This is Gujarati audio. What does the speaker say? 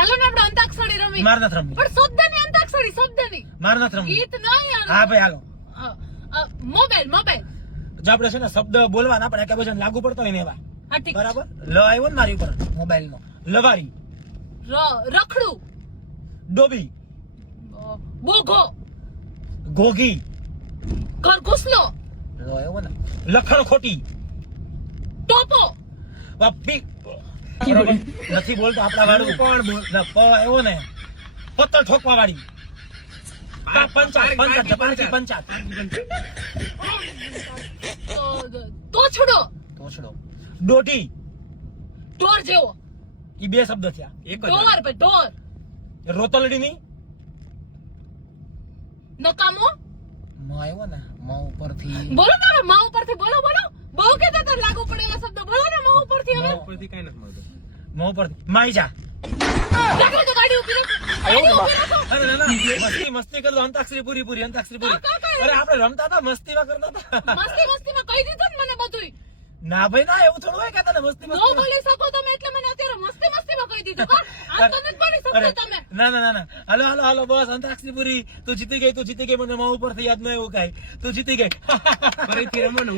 ચાલો ને આપણે અંતાક્ષરી રમી. માર નથી રમવી. પણ શબ્દની અંતાક્ષરી, શબ્દની. માર નથી રમવી. ગીત નહીં યાર. હા ભાઈ હાલો. મોબાઈલ. જો આપણે છે ને શબ્દ બોલવાના પણ એક લાગુ પડતો હોય ને એવા. હા ઠીક. બરાબર. લ આવ્યો ને મારી ઉપર મોબાઈલ નો. લવારી. રખડું. ડોબી. બોઘો. ઘોઘી. ઘરઘુસલો. લો આવ્યો ને. લખણ ખોટી. ટોપો. વાપી. નથી બોલતો આપડા વાળું. કોણ બોલ? ના પ આવ્યો ને. પત્તર ઠોકવા વાળી. પંચાત. તોછડો. દોઢી. ઢોર જેવો. ઈ બે શબ્દ થયા. ઢોર ભાઈ ઢોર. રોતલડી ની. નકામો. માં આવ્યો ને માં ઉપરથી. બોલો તમે માં ઉપરથી બોલો. બહુ કેતા તો લાગુ પડે એવા શબ્દ બોલો ને માં ઉપરથી. હવે ઉપરથી કઈ નથી મળતું. માં ઉપરથી માઈ જા. દેખો તો ગાડી ઉભી રાખો. અરે ના મસ્તી કરતો. અંતાક્ષરી પૂરી. અરે આપણે રમતા હતા મસ્તીમાં કરતા હતા. મસ્તીમાં કહી દીધું ને મને બધુંય. ના ભાઈ ના એવું થોડું હોય કે તને મસ્તી નો બોલી શકો તમે એટલે મને અત્યારે મસ્તીમાં કહી દીધું. આમ તો નથી બોલી શકતા તમે. ના હાલો બસ અંતાક્ષરી પૂરી. તું જીતી ગઈ મને માં ઉપરથી યાદ ન આવ્યું કાઈ. તું જીતી ગઈ. ફરીથી રમો ને